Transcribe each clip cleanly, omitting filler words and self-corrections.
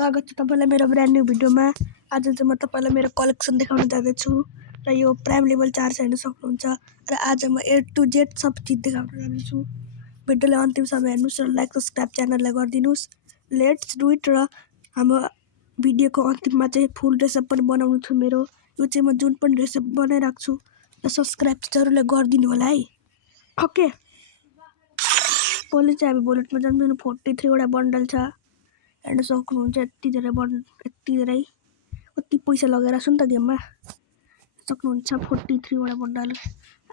स्वागत छ तपाईलाई मेरो ब्रान्ड न्यू भिडियोमा। आज चाहिँ म तपाईलाई मेरो कलेक्सन देखाउन जाँदैछु र यो प्राइम लेभल 4 हेर्न सक्नुहुन्छ र आज म A to Z सब चीज देखाउन जाँदैछु। भिडियोलाई अन्तिमसम्म हेर्नुस् र लाइक सब्स्क्राइब च्यानललाई गरिदिनुस्। Let's do it. र हाम्रो भिडियोको अन्तिममा चाहिँ फुल ड्रेसअप पनि बनाउनु छु मेरो। यो चाहिँ म जुन पनि ड्रेसअप बनाइराख्छु र सब्स्क्राइब जरुरले गरिदिनु होला है। ओके, पहिले चाहिँ हामी बुलेटमा जान्छौँ। 43 वटा बन्डल छ हेर्न सक्नुहुन्छ। यति धेरै कति पैसा लगेर छु नि त गेममा सक्नुहुन्छ। 43 वटा बन्डल,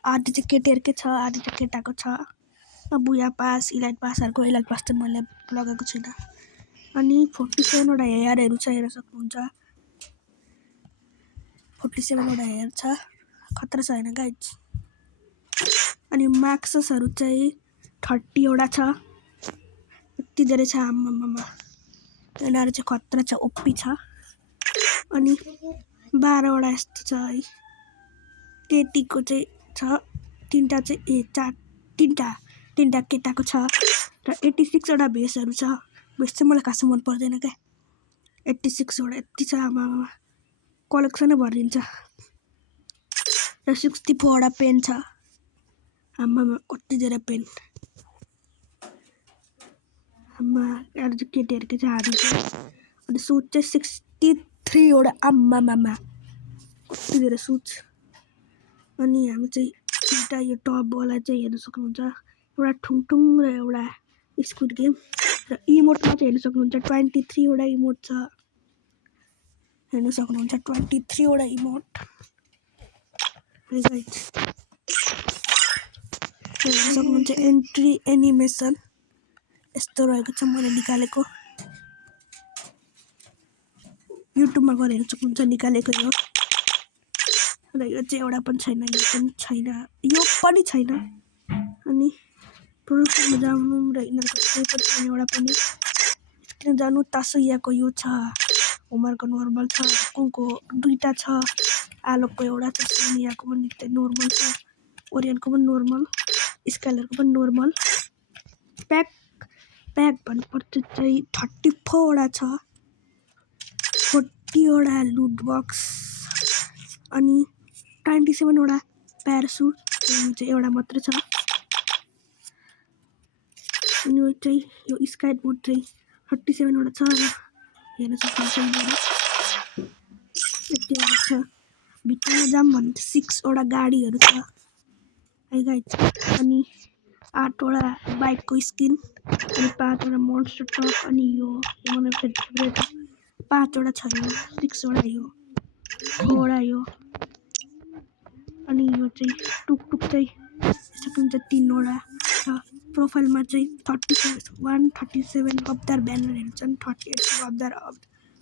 आधी चाहिँ केटीहरुकै छ, आधी चाहिँ केटाको छ। बुया पास, इलाइट पासहरुको, इलाइट पास चाहिँ मैले लगाएको छैन। अनि 47 वटा हेयरहरु छ हेर्न सक्नुहुन्छ। 47 वटा हेयर छ, खतरा छ हैन गाइज। अनि मार्क्सहरु चाहिँ 30 वटा छ, यति धेरै छ आम्मामा। यिनीहरु चाहिँ खतरा छ, ओपी छ। अनि 12 वटा यस्तो छ है। केटीको चाहिँ छ, तीनटा चाहिँ तीनटा केटाको छ र 86 वटा भेसहरु छ। भेस चाहिँ मलाई खासै मन पर्दैन के। 86 वटा यति छ आम्मामा, कलेक्सनै भरिन्छ। र 64 वटा पेन छ, आम्मामा कति धेरै पेन। आम्मा यार चाहिँ केटीहरुकै छ आधी चाहिँ। अनि सुज चाहिँ 63 वटा, आम्मामा कति धेरै सुज। अनि हामी चाहिँ एउटा यो टप वाला चाहिँ हेर्न सक्नुहुन्छ। एउटा ठुङठुङ र एउटा स्क्विड गेम र इमोटमा चाहिँ हेर्न सक्नुहुन्छ। 23 वटा इमोट छ हेर्न सक्नुहुन्छ। 23 वटा इमोट हेर्न सक्नुहुन्छ। एन्ट्री एनिमेसन यस्तो रहेको छ, मैले निकालेको युट्युबमा गएर हेर्न सक्नुहुन्छ निकालेको यो। र यो चाहिँ एउटा पनि छैन, यो पनि छैन, यो पनि छैन। अनि प्रोडक्टमा जाउँ र यिनीहरूको केही पनि छैन एउटा पनि। किन जानु, तासुयाको यो छ, होमरको नर्मल छ, कुङको दुईटा छ, आलोकको एउटा छ, सोनियाको पनि नर्मल छ, ओरियनको पनि नर्मल, स्काइलरको पनि नर्मल। प्याक भन्नुपर्छ चाहिँ 34 वटा छ, 40 वटा लुट बक्स। अनि 27 वटा प्यारासुट चाहिँ एउटा मात्र छ। अनि यो चाहिँ यो स्काई बोट चाहिँ 37 वटा छ हेर्न सक्नुहुन्छ। यति वटा छ। भित्रमा जाम भने 6 वटा गाडीहरु छ है गाइज। अनि 8 वटा बाइकको स्किन, अनि 5 वटा मोन्स्टर ट्रक। अनि यो मलाई फेभरेट 5 वटा छ, यो 6 वटा, यो 4 वटा यो। अनि यो चाहिँ टुकटुक चाहिँ सक्नुहुन्छ 3 वटा छ। प्रोफाइलमा चाहिँ 137 अब्दार ब्यानरहरु छन्, 38 अब्दार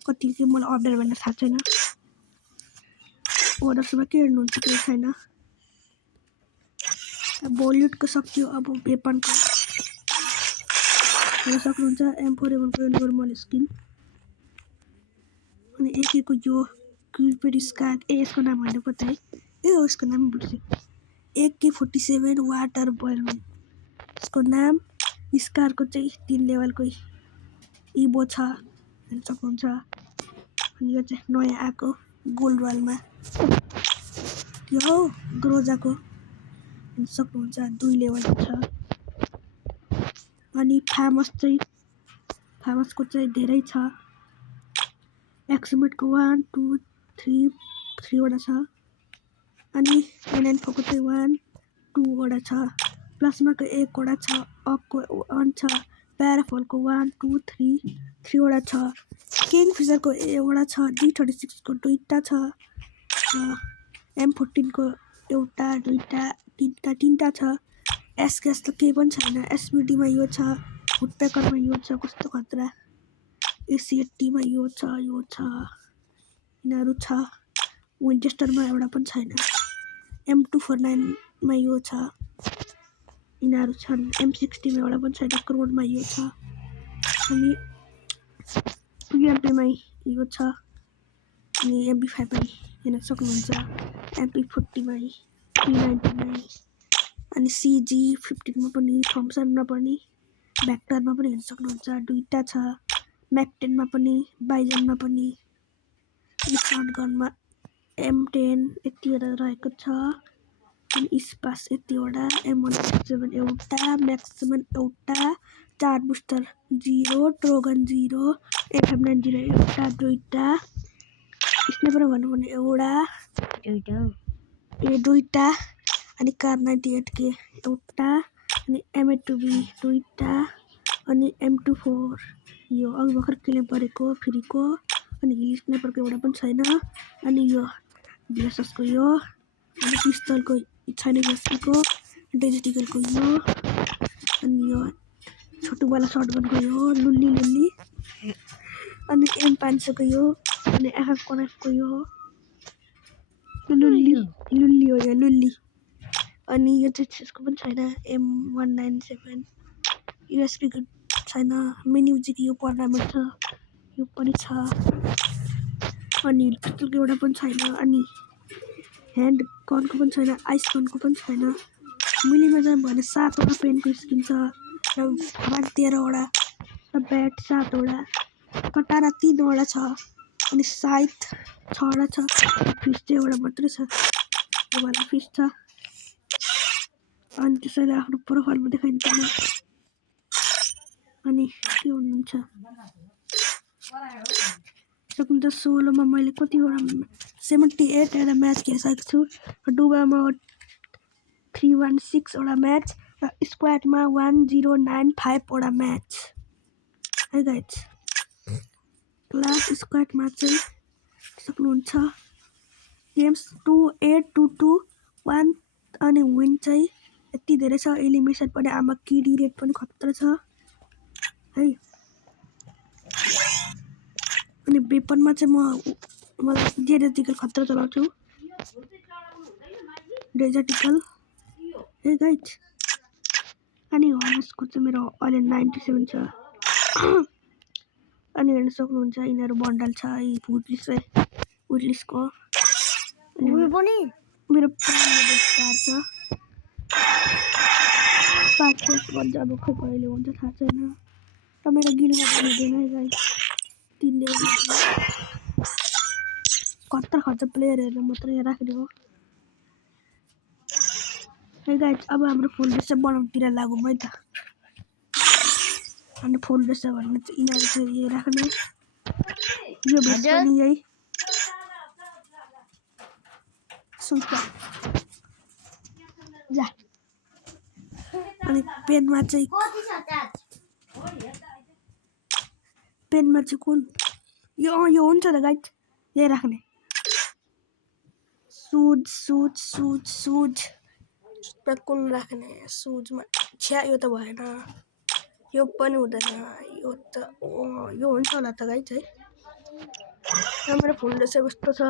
कति के मलाई अब्दार ब्यानर थाहा छैन। ओर्डर्समा के हेर्नुहुन्छ केही छैन। बलिउडको सक्यो, अब वेपनको हेर्न सक्नुहुन्छ। M4A1 को नर्मल स्किन। अनि एकेको यो क्युपिड स्कार्क, यसको नाम होइन पत्ता है, यसको नाम बिर्सेँ। AK-47 वाटर बलुन, यसको नाम। स्कारको चाहिँ 3 लेभलको इभो छ हेर्न सक्नुहुन्छ। अनि यो चाहिँ नयाँ आएको गोल्ड वालमा यो ग्रोजाको हेर्न सक्नुहुन्छ, 2 लेभलको छ। अनि फामसको चाहिँ धेरै छ। एक्समेटको 1 2 3 वटा छ। अनि N94 को चाहिँ 1 2 वटा छ। प्लास्माको 1 वटा छ, अफको 1 छ, प्याराफलको 1 2 3 वटा छ। किङ फिसरको एउटा छ, D36 को दुईटा छ, M14 को एउटा दुईटा तीनटा छ। एसकेएस त केही पनि छैन। एसबिडीमा यो छ, हुडप्याकरमा यो छ, कस्तो खतरा। AC80 मा यो छ, यिनीहरू छ। विन्चेस्टरमा एउटा पनि छैन। M249 मा यो छ, यिनीहरू छन्। M60 मा एउटा पनि छैन। क्रोडमा यो छ। अनि PMP मा यो छ। अनि MP5 पनि हेर्न सक्नुहुन्छ। MP40 मा, P90 मा, अनि CG15 मा पनि, थम्सनमा पनि, भ्याक्टरमा पनि हेर्न सक्नुहुन्छ। दुईटा छ। म्याक-10 मा पनि बाइजनमा पनि अनि सर्टगनमा M10 यतिवटा रहेको छ अनि स्पास यतिवटा M107 एउटा म्याक्सिमम एउटा 4 बुस्टर 0 ट्रोगन 0 A590 एउटा दुईटा स्नाइपर भन्नु भने दुईटा अनि कार 98 के एउटा अनि M82B दुईटा अनि M24 यो अघि भर्खर किने परेको फ्रीको अनि हिल स्नाइपरको एउटा पनि छैन अनि यो BSS को यो अनि पिस्तलको छैन यसको डेजर्ट इगलको यो अनि यो छोटो वाला शटगनको यो लुल्ली अनि M500 को यो अनि FF को यो लुल्ली हो यो लुल्ली अनि यो चाहिँ यसको पनि छैन M197 USB को छैन मिनी उजी यो पर्दामा छ यो पनि छ अनि पिस्तलको एउटा पनि छैन अनि ह्यान्ड गनको पनि छैन आइस गनको पनि छैन मिलीमा चाहिँ भने 7 वटा पेनको स्किन छ र 13 वटा र ब्याट 7 वटा कटारा 3 वटा छ अनि साइट 6 वटा छ फिस चाहिँ एउटा मात्रै छ यो वाला फिस छ अनि त्यसैले आफ्नो प्रोफाइलमा देखाइन्छ अनि के हुनुहुन्छ सक्नुहुन्छ 16 मा मैले कतिवटा 78 वटा म्याच खेलिसकेको छु डुबामा 316 वटा म्याच र स्क्वाडमा 1095 वटा म्याच है गाइज क्लास स्क्वाडमा चाहिँ सक्नुहुन्छ गेम्स 28221 अनि विन चाहिँ यति धेरै छ एलिमिनेसन पनि आमा किडी रेट पनि खतरा छ है अनि वेपनमा चाहिँ मलाई डेजर्ट इगल खतरा चलाउँछु डेजर्ट इगल हे गाइज अनि हर्नेसको चाहिँ मेरो अहिले 97 छ अनि हेर्न सक्नुहुन्छ यिनीहरू बन्डल छ यी वुडलिसको पनि मेरो प्राइम स्टार छ पार्ट भन्छ अब खै कहिले हुन्छ थाहा छैन र मेरो गिलमा हुँदैन है गाइज तिनले कत्तर खर्च प्लेयरहरू मात्रै राख्ने हो है गाइज अब हाम्रो फुल ड्रेस बनाउनुतिर लागौँ है त अनि फुल ड्रेस भन्ने चाहिँ यिनीहरू चाहिँ यही राख्ने यो भेस्ट पनि यही सुन्छ जा अनि पेनमा चाहिँ कुन यो हुन्छ त गाइज यही राख्ने सुज कुन राख्ने सुजमा छ्या यो त भएन यो पनि हुँदैन यो हुन्छ होला त गाइज है मेरो फुल ड्रेस कस्तो छ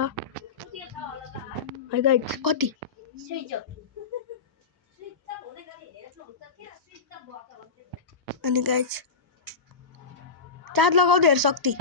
है गाइज कति अनि गाइज चार्ज लगाउँदै हेर शक्ति